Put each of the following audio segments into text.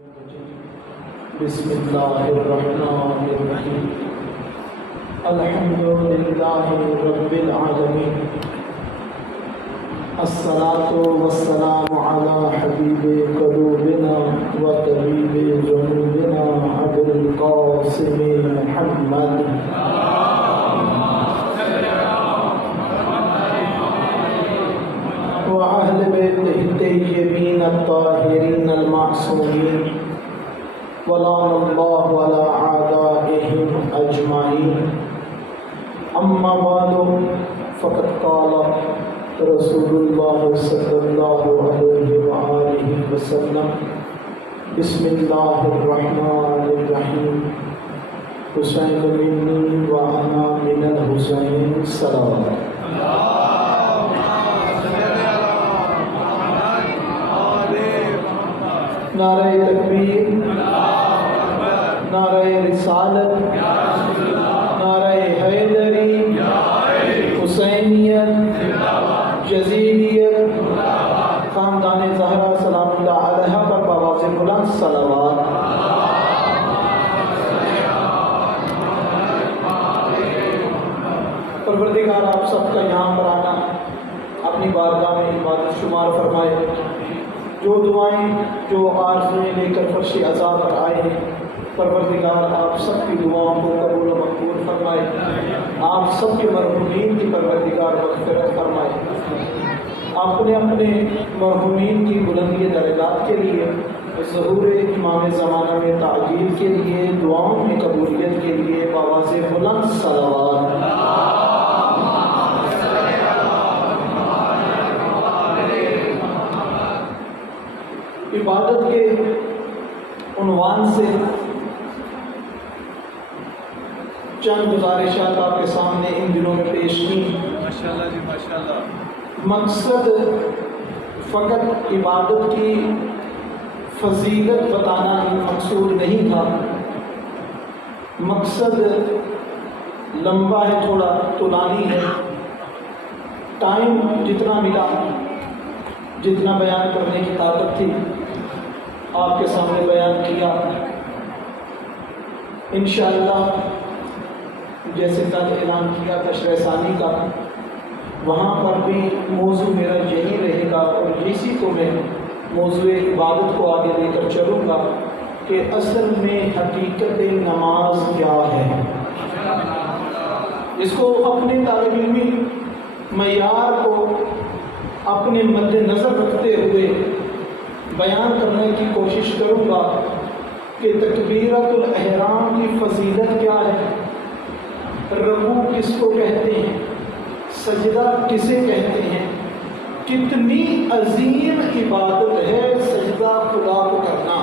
بسم اللہ الرحمن الرحیم الحمد للہ رب العالمین الصلاة والسلام علی حبیب قلوبنا و طبیب ذنوبنا ابو القاسم محمد وأهل بيته الطيبين الطاهرين المعصومين ولعن الله على أعدائهم أجمعين أما بعد فقد قال رسول الله صلى الله عليه وآله وسلم بسم الله الرحمن الرحيم حسين مني وأنا من الحسين صلوات نعرہ تکبیر، نعرہ رسالت، نعرہ حیدری، حسینیت، یزیدیت، خاندان زہرا سلام اللہ علیہ پر بآواز بلند صلوات۔ پروردگار آپ سب کا یہاں پر آنا اپنی بارگاہ میں عبادت شمار فرمائے۔ جو دعائیں جو آرزویں لے کر فرش عزا پر آئے ہیں، پروردگار آپ سب کی دعاؤں کو قبول و مقبول فرمائے۔ آپ سب کے مرحومین کی پروردگار مغفرت فرمائے۔ آپ نے اپنے مرحومین کی بلندی درجات کے لیے، ظہور امام زمانہ میں تعجیل کے لیے، دعاؤں میں قبولیت کے لیے بآواز بلند صلوات۔ عبادت کے عنوان سے چند گزارشات آپ کے سامنے ان دنوں میں پیش کی۔ ماشاءاللہ جی ماشاءاللہ۔ مقصد فقط عبادت کی فضیلت بتانا ہی مقصود نہیں تھا، مقصد لمبا ہے، تھوڑا طولانی ہے۔ ٹائم جتنا ملا، جتنا بیان کرنے کی طاقت تھی، آپ کے سامنے بیان کیا۔ انشاءاللہ جیسے کل اعلان کیا تھا شرح ثانی کا، وہاں پر بھی موضوع میرا یہی رہے گا اور اسی کو میں موضوع عبادت کو آگے لے کر چلوں گا کہ اصل میں حقیقت نماز کیا ہے۔ اس کو اپنے طالب علمی معیار کو اپنے مد نظر رکھتے ہوئے بیان کرنے کی کوشش کروں گا کہ تکبیرۃ الاحرام کی فضیلت کیا ہے، رکوع کس کو کہتے ہیں، سجدہ کسے کہتے ہیں، کتنی عظیم عبادت ہے سجدہ خدا کو کرنا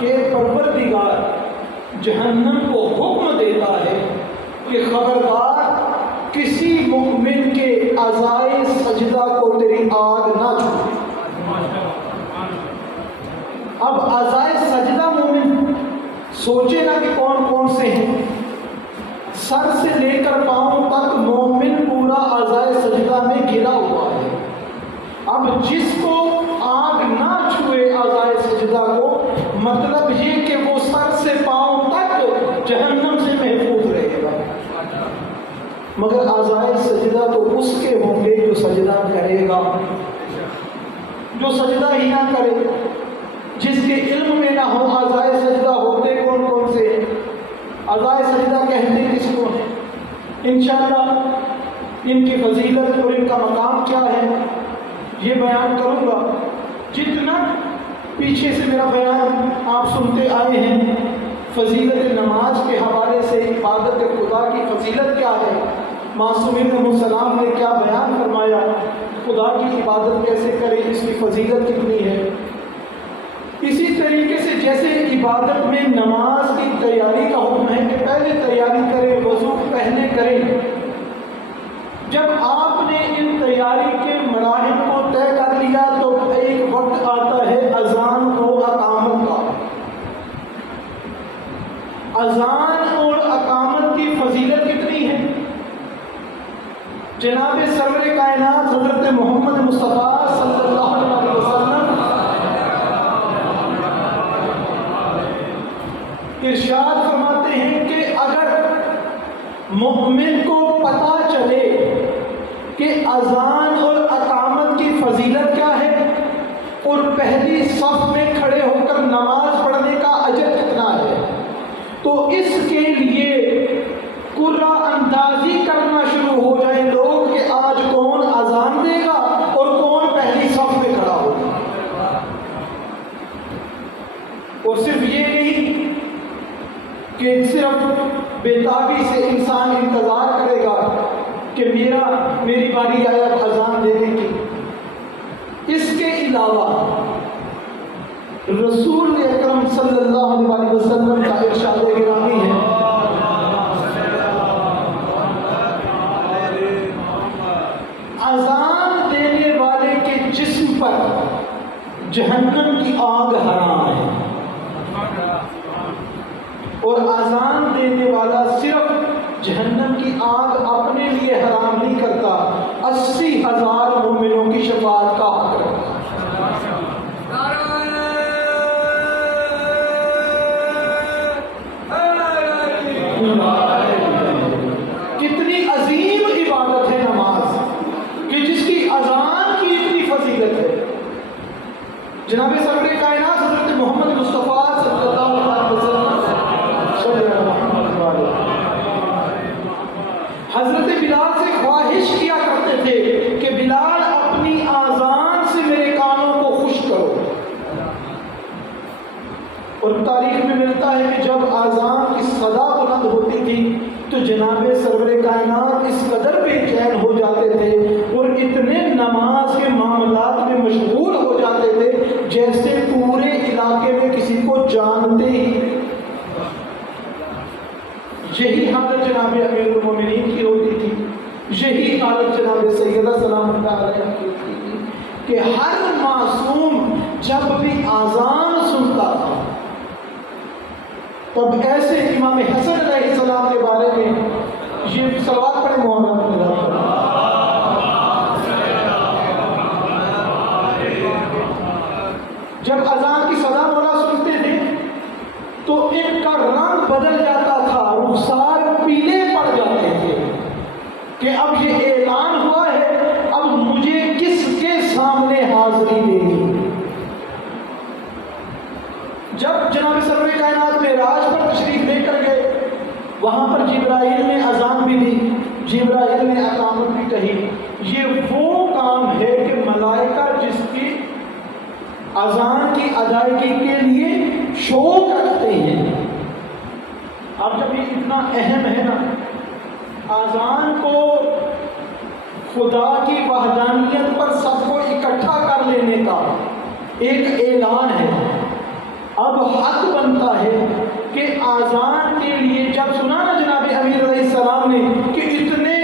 کہ پروردگار جہنم کو حکم دیتا ہے کہ خبردار کسی مومن کے اعضائے سجدہ کو تیری آگ نہ چھوئے۔ اب اعضائے سجدہ مومن سوچے نا کہ کون کون سے ہیں۔ سر سے لے کر پاؤں تک مومن پورا اعضائے سجدہ میں گھرا ہوا ہے۔ اب جس کو آگ نہ چھوئے اعضائے سجدہ کو، مطلب یہ کہ وہ سر سے پاؤں تک جہنم سے محفوظ رہے گا۔ مگر اعضائے سجدہ تو اس کے ہوں گے جو سجدہ کرے گا، جو سجدہ ہی نہ کرے، جس کے علم میں نہ ہو اعضائے سجدہ ہوتے کون کون سے، اعضائے سجدہ کہتے کس کو ہیں۔ انشاءاللہ ان کی فضیلت اور ان کا مقام کیا ہے یہ بیان کروں گا۔ جتنا پیچھے سے میرا بیان آپ سنتے آئے ہیں فضیلت نماز کے حوالے سے، عبادت خدا کی فضیلت کیا ہے، معصومین علیہ السلام نے کیا بیان فرمایا، خدا کی عبادت کیسے کریں، اس کی فضیلت کتنی ہے، اسی طریقے سے جیسے عبادت میں نماز کی تیاری کا حکم ہے کہ پہلے تیاری کریں، وضو پہلے کریں۔ جب آپ نے ان تیاری کے مراحل کو طے کر لیا تو ایک وقت آتا ہے اذان اور اقامت کا۔ اذان اور اقامت کی فضیلت کتنی ہے، جناب سرور کائنات حضرت محمد مصطفیٰ صلی اللہ علیہ وسلم ارشاد فرماتے ہیں کہ اگر مومن کو پتہ چلے کہ اذان اور اقامت کی فضیلت کیا ہے اور پہلی صف میں کھڑے ہو کر نماز پڑھنے کا اجر کتنا ہے، تو اس کے لیے قرعہ اندازی کرنا شروع ہو جائے لوگ کہ آج کون اذان دے گا اور کون پہلی صف میں کھڑا ہوگا۔ اور صرف یہ نہیں کہ صرف بےتابی سے انسان انتظار کرے گا کہ میری باری آئے اب اذان دینے کی، اس کے علاوہ رسول اکرم صلی اللہ علیہ وسلم کا ارشاد گرامی ہے اذان دینے والے کے جسم پر جہنم کی آگ حرام ہے، اور اذان دینے والا صرف جہنم کی آگ اپنے لیے حرام نہیں کرتا، 80,000 مومنوں کی شفاعت کا حق رکھتا۔ کتنی عظیم عبادت ہے نماز کہ جس کی اذان کی اتنی فضیلت ہے۔ جناب سرور کائنات حضرت محمد مصطفیٰ صلی اللہ علیہ وسلم حضرت بلال سے خواہش کیا کرتے تھے کہ بلال اپنی آذان سے میرے کانوں کو خوش کرو، اور تاریخ میں ملتا ہے کہ جب آذان کی صدا بلند ہوتی تھی تو جناب سرور کائنات اس قدر بے چین ہو جاتے تھے اور اتنے نماز کے معاملات میں مشغول ہو جاتے تھے جیسے پورے علاقے میں کسی کو جانتے ہی۔ یہی حالت جناب امیر المومنین کی ہوتی تھی، یہی حالت جناب سیدہ سلام اللہ علیہ کی ہوتی تھی کہ ہر معصوم جب بھی آذان سنتا تھا تب ایسے امام حسن علیہ السلام کے بارے میں یہ صلوات پڑھے محمد جب اذان کی صدا مولا سنتے تھے تو ان کا رنگ بدل جاتا تھا، رخسار پیلے پڑ جاتے تھے کہ اب یہ اعلان ہوا ہے، اب مجھے کس کے سامنے حاضری دینی۔ جب جناب سرور کائنات معراج پر تشریف لے کر گئے، وہاں پر جبرائیل نے اذان بھی دی، جبرائیل نے اقامت بھی کہی۔ یہ وہ کام ہے کہ ملائکہ جس کی اذان کی ادائیگی کے لیے شوق رکھتے ہیں۔ اب جب یہ اتنا اہم ہے نا، اذان کو خدا کی وحدانیت پر سب کو اکٹھا کر لینے کا ایک اعلان ہے، اب حق بنتا ہے کہ اذان کے لیے جب سنا نا جناب امیر علیہ السلام نے کہ اتنے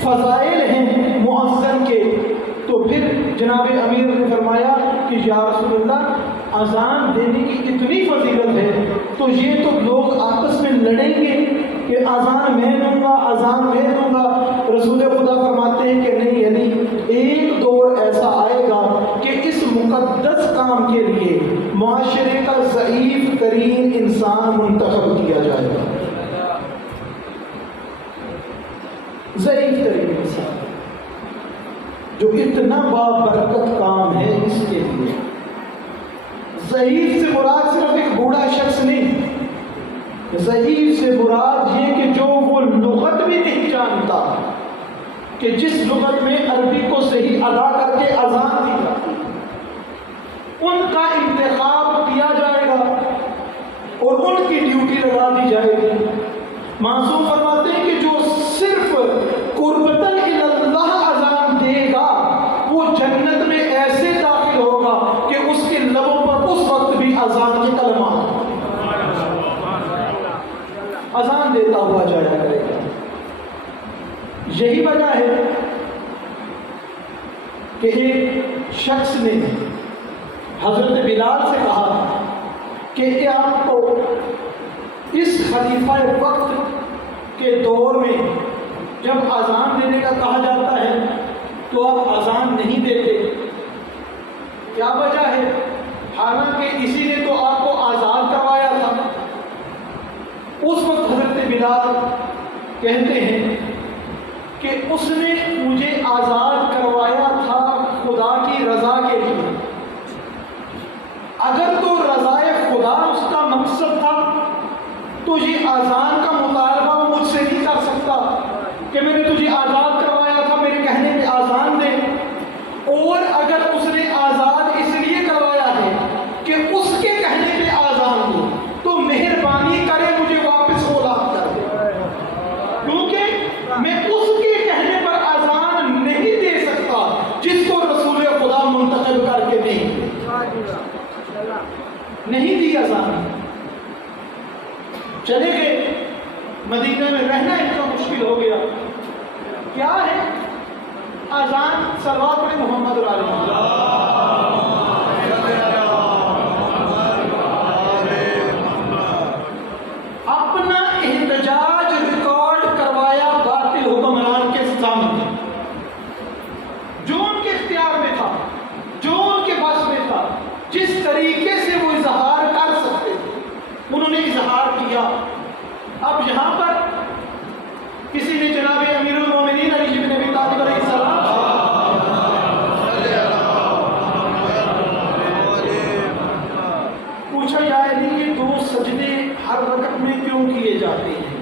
فضائل ہیں مؤذن کے، تو پھر جناب امیر نے فرمایا کہ یا رسول اللہ اذان دینے کی اتنی فضیلت ہے تو یہ تو لوگ آپس میں لڑیں گے کہ اذان میں دوں گا، اذان میں دوں گا۔ رسول خدا فرماتے ہیں کہ نہیں، یعنی ایک دور ایسا آئے گا کہ اس مقدس کام کے لیے معاشرے کا ضعیف ترین انسان منتخب کیا جائے گا، ضعیف ترین انسان جو اتنا بابرکت کام ہے اس کے لیے۔ ضعیف سے مراد صرف ایک بوڑھا شخص نہیں، ضعیف سے مراد یہ کہ جو وہ لغت بھی نہیں جانتا، کہ جس لغت میں عربی کو صحیح ادا کر کے اذان دی جاتی، ان کا انتخاب کیا جائے گا اور ان کی ڈیوٹی لگا دی جائے گی۔ معصوم فرماتے ہیں کہ جو صرف قربتاً اللہ اذان دے گا وہ جنت میں ایسے داخل ہوگا کہ اس کے لبوں پر اس وقت بھی اذان کے کلمات اذان دیتا ہوا جایا کرے گا۔ یہی وجہ ہے کہ ایک شخص نے حضرت بلال سے کہا کہ کیا آپ کو اس خلیفہ وقت کے دور میں جب اذان دینے کا کہا جاتا ہے تو آپ اذان نہیں دیتے، کیا وجہ ہے؟ حالانکہ اسی نے تو آپ کو آزاد کروایا تھا، کہتے ہیں کہ اس نے مجھے آزاد کروایا تھا خدا کی رضا کے لیے. اگر تو رضائے خدا اس کا مقصد تھا تو یہ آزان کا مطالبہ وہ مجھ سے نہیں کر سکتا کہ میں نے تجھے آزاد کروایا تھا میرے کہنے پہ آزان دے. اور اگر اس نے آزاد اس لیے کروایا ہے کہ اس کے کہنے پہ آزان دو تو مہربانی کرے مجھے واپس اولاد کر دے، کیونکہ میں اس کے کہنے پر آزان نہیں دے سکتا جس کو رسول خدا منتخب کر کے نہیں دی آزان. چلے گئے مدینہ میں، رہنا ان کا مشکل ہو گیا. کیا ہے آزان؟ صلوات پڑھیں محمد اپنا احتجاج ریکارڈ کروایا باطل حکمران کے سامنے، جو ان کے اختیار میں تھا، جو ان کے بس میں تھا، جس طریقے سے وہ اظہار کر سکتے تھے انہوں نے اظہار کیا. اب یہاں پر کسی نے جناب امیر المومنین علی بن ابی طالب علیہ السلام پوچھا جائے نہیں یہ 2 سجدے ہر رکعت میں کیوں کیے جاتے ہیں؟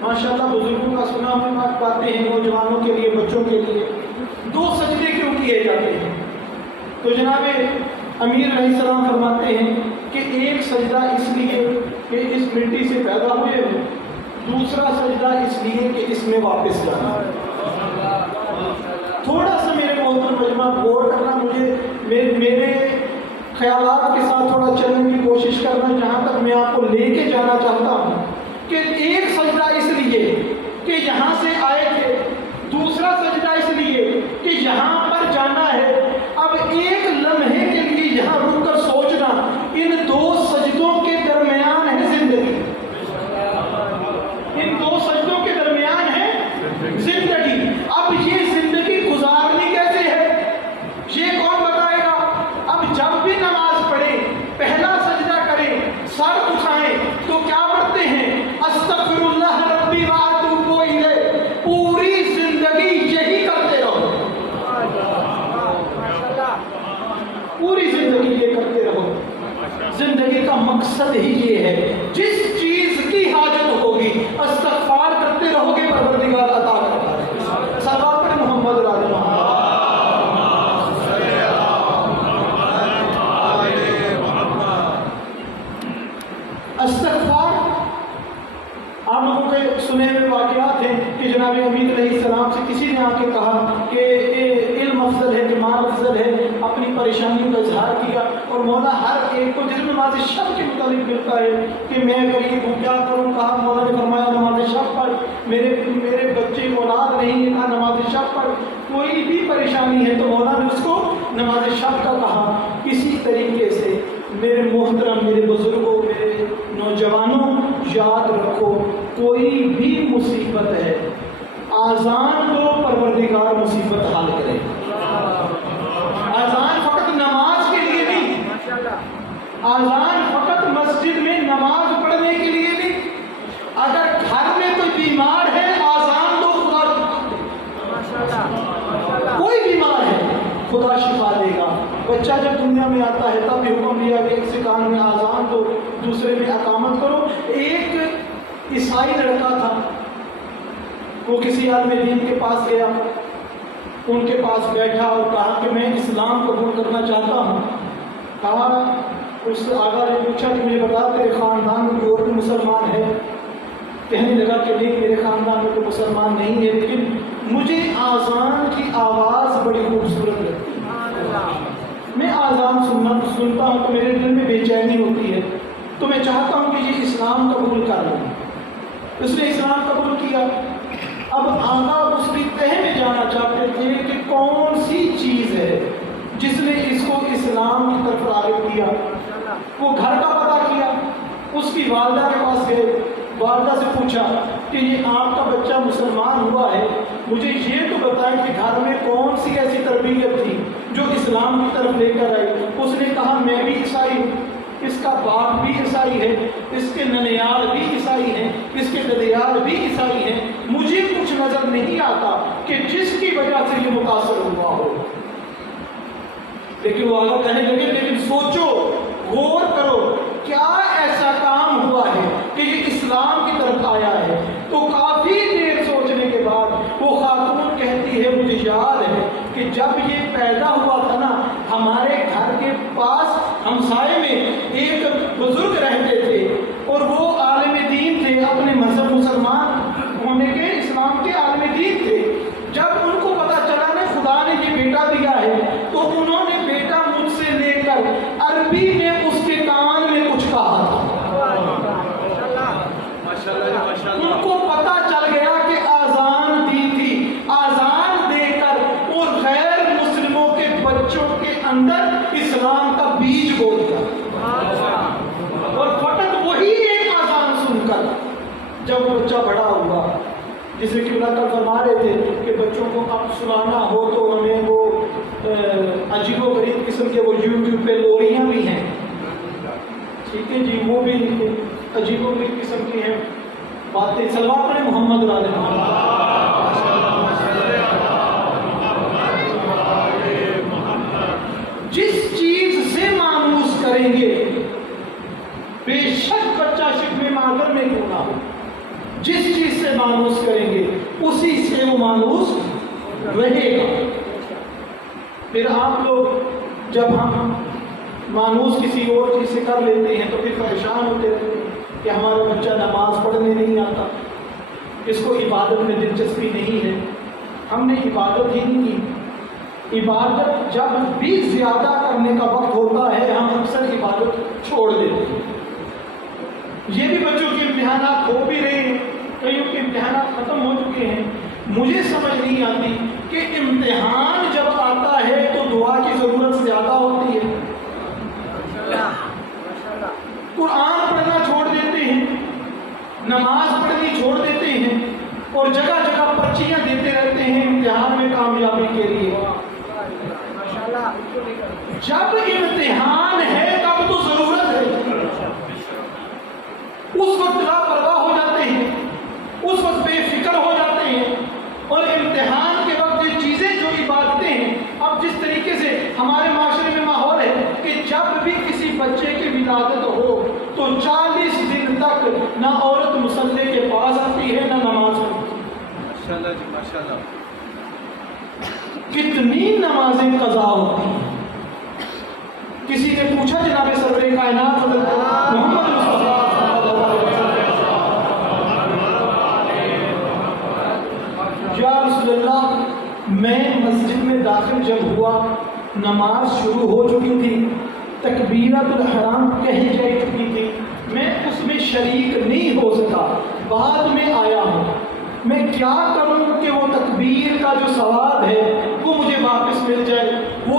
ماشاءاللہ بزرگوں کا سنا ہوئی باتیں ہیں، نوجوانوں کے لیے، بچوں کے لیے 2 سجدے کیوں کیے جاتے ہیں؟ تو جناب امیر علیہ السلام فرماتے ہیں کہ ایک سجدہ اس لیے کہ اس مٹی سے پیدا ہوئے ہو، دوسرا سجدہ اس لیے کہ اس میں واپس جانا. تھوڑا سا میرے محترم مجمع غور کرنا، مجھے میرے خیالات کے ساتھ تھوڑا چلنے کی کوشش کرنا، جہاں تک میں آپ کو لے کے جانا چاہتا ہوں کہ ایک سجدہ اس لیے کہ یہاں سے آئے تھے، دوسرا سجدہ اس لیے کہ یہاں پر جانا ہے. اب ایک لمحے کے لیے یہاں رک کر سوچنا، ان 2 سجدوں کے درمیان ہے زندگی، ان 2 سجدوں کے درمیان ہے زندگی. اب یہ زندگی گزارنی کیسے ہے یہ کون بتائے گا؟ اب جب بھی نماز پڑھیں، پہلا سجدہ کریں، سر اٹھائیں تو کیا پڑھتے ہیں؟ استغفر اللہ ربی واتوب الیہ. پوری زندگی یہی کرتے رہو، پوری زندگی یہ کرتے رہو. زندگی کا مقصد ہی یہ ہے، جس چیز کی حاجت ہوگی استغفار کرتے رہو گے، پروردگار عطا کرتا ہے. صلوات پڑھیں محمد استغفار. آپ لوگوں کے سنے ہوئے واقعات ہیں کہ جناب امیر علیہ السلام سے کسی نے آ کے کہا کہ علم افضل ہے کہ مال افضل ہے، اپنی پریشانیوں کا اظہار کیا. اور مولا ہر ایک کو جس نماز شب کے متعلق ملتا ہے کہ میں غریب ہوں کیا کروں، کہا مولا نے فرمایا نماز شب پڑھ. میرے بچے اولاد نہیں ہے، کہا نماز شب پڑھ. کوئی بھی پریشانی ہے تو مولا نے اس کو نماز شب کا کہا. اسی طریقے سے میرے محترم، میرے بزرگوں، میرے نوجوانوں، یاد رکھو کوئی بھی مصیبت ہے آزان دو، پروردگار مصیبت حل کرے. آزان فقط نماز کے لیے نہیں، آزان فقط مسجد میں نماز پڑھنے کے لیے نہیں. اگر گھر میں کوئی بیمار ہے آزان دو، خدا کوئی بیمار ہے خدا شفا دے گا. بچہ جب دنیا میں آتا ہے تب بھی حکم دیا کہ ایک سے کان میں آزان دو، دوسرے میں اقامت کرو. ایک عیسائی لڑکا تھا، وہ کسی عالم دین کے پاس گیا، ان کے پاس بیٹھا اور کہا کہ میں اسلام قبول کرنا چاہتا ہوں. کہا اس آگا نے پوچھا کہ مجھے بتا تیرے خاندان میں کوئی اور بھی مسلمان ہے؟ کہنے لگا کہ نہیں میرے خاندان میں کوئی مسلمان نہیں ہے، لیکن مجھے آزان کی آواز بڑی خوبصورت لگتی ہے. میں آزان سنتا ہوں تو میرے دل میں بے چینی ہوتی ہے، تو میں چاہتا ہوں کہ یہ اسلام قبول کر لوں. اس نے اسلام قبول کیا. اب آقا اس کی تہہ میں جانا چاہتے تھے کہ کون سی چیز ہے جس نے اس کو اسلام کی طرف راغب کیا. وہ گھر کا پتہ کیا، اس کی والدہ کے پاس گئے، والدہ سے پوچھا کہ یہ آپ کا بچہ مسلمان ہوا ہے، مجھے یہ تو بتائیں کہ گھر میں کون سی ایسی تربیت تھی جو اسلام کی طرف لے کر آئی. اس نے کہا میں بھی عیسائی ہوں، اس کا باپ بھی عیسائی ہے، اس کے ننیال بھی عیسائی ہیں، اس کے ددیال بھی عیسائی ہیں. نظر نہیں آتا کہ جس کی وجہ سے یہ متاثر ہوا ہو. لیکن وہ آگے کہنے لگے لیکن سوچو، غور کرو، کیا ایسا کام ہوا ہے کہ یہ اسلام کی طرف آیا ہے؟ تو کافی دیر سوچنے کے بعد وہ خاتون کہتی ہے مجھے یاد ہے کہ جب یہ پیدا ہوا تھا نا، ہمارے گھر کے پاس ہمسائے میں ایک بزرگ رہتے تھے اور وہ عالم دین تھے، اپنے مذہب مسلمان ہونے کے، اسلام کے عالم دین تھے. جب ان کو پتا چلا نا خدا نے یہ بیٹا دیا ہے تو انہوں نے بیٹا مجھ سے لے کر عربی میں اس کے کان میں کچھ کہا تھا. ان کو پتا چل گیا کہ آزان دی تھی، آزان دے کر اور غیر مسلموں کے بچوں کے اندر اسلام کا بیج بو دیا. اور فقط وہی ایک آزان سن کر جب بچہ بڑا ہوا، جسے کہ اللہ تعالیٰ فرما رہے تھے کہ بچوں کو اب سنانا ہو تو ہمیں وہ عجیب و غریب قسم کے وہ یوٹیوب پہ لوریاں بھی ہیں، ٹھیک ہے جی، وہ بھی عجیب و غریب قسم کی ہیں باتیں. صلوات پڑھیں محمد علیہ جس چیز سے مانوس کریں گے بے شک بچہ شکم مادر میں کیوں نہ ہو، جس چیز سے مانوس کریں گے اسی سے وہ مانوس رہے گا. پھر آپ لوگ جب ہم مانوس کسی اور چیز سے کر لیتے ہیں تو پھر پریشان ہوتے رہتے ہیں کہ ہمارا بچہ نماز پڑھنے نہیں آتا، اس کو عبادت میں دلچسپی نہیں ہے. ہم نے عبادت ہی نہیں کی. عبادت جب بھی زیادہ کرنے کا وقت ہوتا ہے ہم اکثر عبادت چھوڑ دیتے ہیں. یہ بھی بچوں کے امتحانات ہو بھی رہے ہیں، کئیوں کے امتحانات ختم ہو چکے ہیں. مجھے سمجھ نہیں آتی کہ امتحان جب آتا ہے تو دعا کی ضرورت زیادہ ہوتی ہے. قرآن پڑھنا چھوڑ دیتے ہیں، نماز پڑھنی چھوڑ دیتے ہیں اور جگہ جگہ پرچیاں دیتے رہتے ہیں امتحان میں کامیابی کے لیے. جب امتحان ہے تب تو ضرورت ہے، اس وقت لاپرواہ ہو جاتے ہیں، اس وقت بے فکر ہو جاتے ہیں. اور امتحان کے وقت یہ چیزیں جو عبادتیں ہیں، اب جس طریقے سے ہمارے معاشرے میں ماحول ہے کہ جب بھی کسی بچے کی ولادت ہو تو 40 دن تک نہ عورت مصلی کے پاس آتی ہے نہ نماز پڑھتی. ماشاءاللہ جی ماشاءاللہ. کتنی نمازیں قضا ہوتی ہیں. کسی نے پوچھا جناب سرور کائنات حضرت محمد مصطفیٰ صلی اللہ علیہ وسلم، یا رسول اللہ، میں مسجد میں داخل جب ہوا نماز شروع ہو چکی تھی، تکبیرۃ الحرام کہی جا چکی تھی، میں اس میں شریک نہیں ہو سکا، بعد میں آیا ہوں. میں کیا کروں کہ وہ تکبیر کا جو ثواب ہے وہ مجھے واپس مل جائے، وہ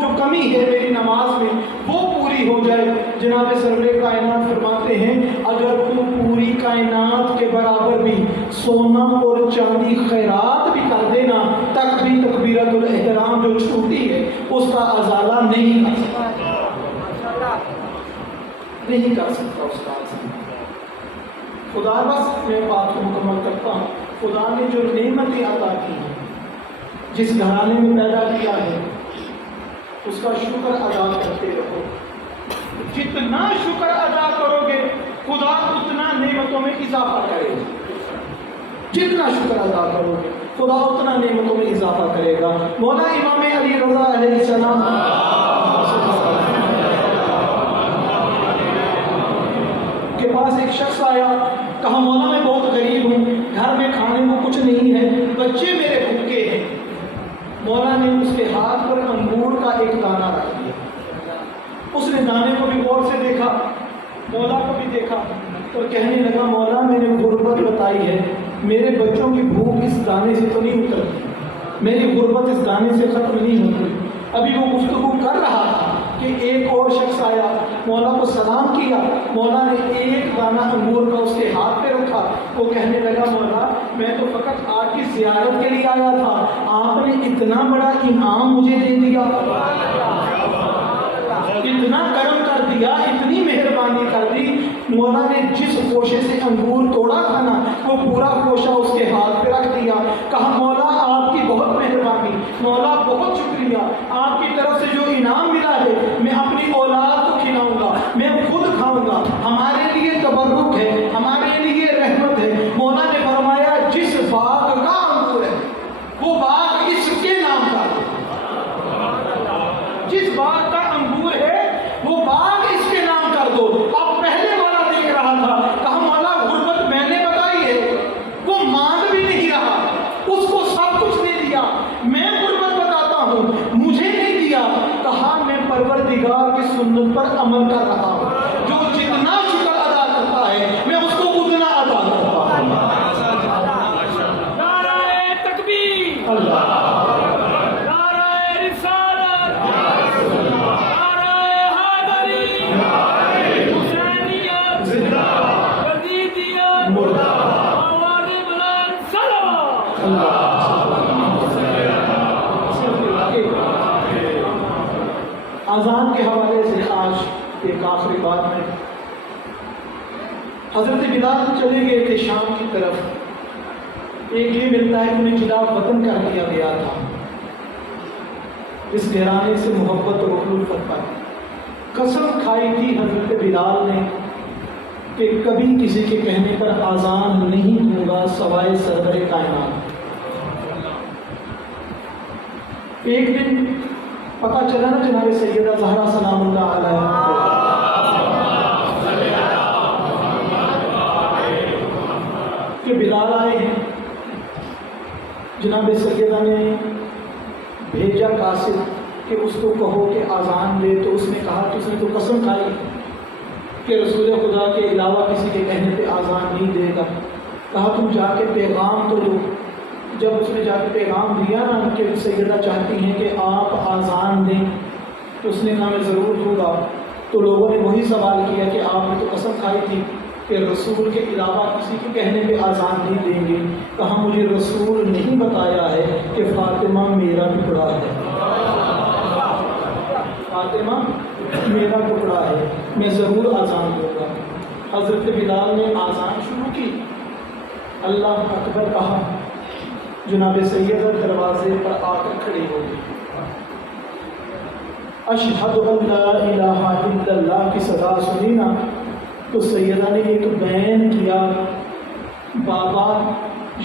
جو کمی ہے میری نماز میں وہ پوری ہو جائے. جناب سرور کائنات فرماتے ہیں اگر تو پوری کائنات کے برابر بھی سونا اور چاندی خیرات بھی کر دینا تک بھی تکبیرۃ الاحرام جو چھوٹی ہے اس کا ازالہ نہیں کر سکتا، نہیں کر سکتا اس کا ازالہ. خدا، بس میں بات کو مکمل کرتا ہوں، خدا نے جو نعمتیں عطا کی ہیں، جس گھرانے میں پیدا کیا ہے اس کا شکر ادا کرتے رہو. جتنا شکر ادا کرو گے خدا اتنا نعمتوں میں اضافہ کرے گا. جتنا شکر ادا کرو گے خدا اتنا نعمتوں میں اضافہ کرے گا. مولا امام علی رضا علیہ السلام کے پاس ایک شخص آیا، کہا مولا میں بہت غریب ہوں، گھر میں کھانے کو کچھ نہیں ہے، بچے میرے بھوکے ہیں. مولا نے اس کے ہاتھ پر انگور کا ایک دانہ رکھ دیا. اس نے دانے کو بھی غور سے دیکھا، مولا کو بھی دیکھا اور کہنے لگا مولا میں نے غربت بتائی ہے، میرے بچوں کی بھوک اس دانے سے تو نہیں اترتی، میری غربت اس دانے سے ختم نہیں ہوتی. ابھی وہ گفتگو کر رہا تھا کہ ایک اور شخص آیا، مولا کو سلام کیا، مولا نے ایک دانہ انگور کا اس کے ہاتھ پہ رکھا. وہ کہنے لگا مولا میں تو فقط آپ کی زیارت کے لیے آیا تھا، آپ نے اتنا بڑا انعام مجھے دے دیا، اتنا کرم کر دیا، اتنی مہربانی کر کر دی. مولا نے جس خوشے سے انگور توڑا تھا نا وہ پورا خوشہ اس کے ہاتھ پہ رکھ دیا. کہا مولا آپ کی بہت مہربانی, مولا بہت شکریہ, آپ کی طرف سے جو انعام ملا ہے میں اپنی اولاد کو کھلاؤں گا, میں خود کھاؤں گا, ہمارے لیے تبرک ہے, ہمارے لیے رحمت ہے. مولا نے فرمایا جس باغ کا انگور ہے وہ باغ اس کے نام کا ہے. جس باغ کا انگور ہے وہ باغ اس کے نام کر دو. اب پہلے والا دیکھ رہا تھا, کہا مولا غربت میں نے بتائی ہے, وہ مانگ بھی نہیں رہا, اس کو سب کچھ دے دیا, میں غربت بتاتا ہوں مجھے نہیں دیا. کہا میں پروردگار کی سنت پر عمل کر رہا ہوں, جو جتنا شکر ادا کرتا ہے میں اس کو اتنا ادا کرتا ہوں. نعرہ تکبیر, اللہ نعرہ رسالت, نعرہ حیدری, حسینیت, یزیدیت, مردہ آواز بلند صلوات. اذان کے حوالے سے آج ایک آخری بات میں, حضرت بلال چلے گئے تھے شام کی طرف. ایک یہ ملتا ہے کہ انہیں خلاف وطن کر دیا گیا تھا, اس گھرانے سے محبت اور الفت پر قسم کھائی تھی حضرت بلال نے کہ کبھی کسی کے کہنے پر آزان نہیں دوں گا سوائے سرور کائنات. ایک دن پتہ چلا نا جناب سیدہ زہرا سلام اللہ علیہا کہ بلال آئے ہیں. جناب سیدہ نے بھیجا قاصد کہ اس کو کہو کہ آزان دے, تو اس نے کہا کہ اس نے تو قسم کھائی کہ رسول خدا کے علاوہ کسی کے کہنے پہ آزان نہیں دے گا. کہا تم جا کے پیغام تو دو. جب اس نے جا کے پیغام دیا نا کہ سیدہ چاہتی ہیں کہ آپ آزان دیں, تو اس نے کہا میں ضرور دوں گا. تو لوگوں نے وہی سوال کیا کہ آپ نے تو قسم کھائی تھی کہ رسول کے علاوہ کسی کے کہنے پہ آزان نہیں دیں گے. کہا مجھے رسول نہیں بتایا ہے کہ فاطمہ میرا ٹکڑا ہے, فاطمہ میرا ٹکڑا ہے, میں ضرور آزان دوں گا. حضرت بلال نے آزان شروع کی, اللہ اکبر کہا, جناب سیدہ دروازے پر آ کر کھڑی ہو گئی. اشہد ان لا الہ الا اللہ کی صدا سنی نا, تو سیدہ نے ایک بیان کیا, بابا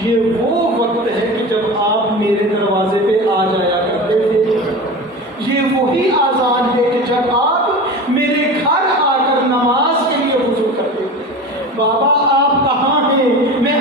یہ وہ وقت ہے کہ جب آپ میرے دروازے پہ آ جایا کرتے تھے, یہ وہی آزان ہے کہ جب آپ میرے گھر آ کر نماز کے لیے وضو کرتے تھے. بابا آپ کہاں ہیں, میں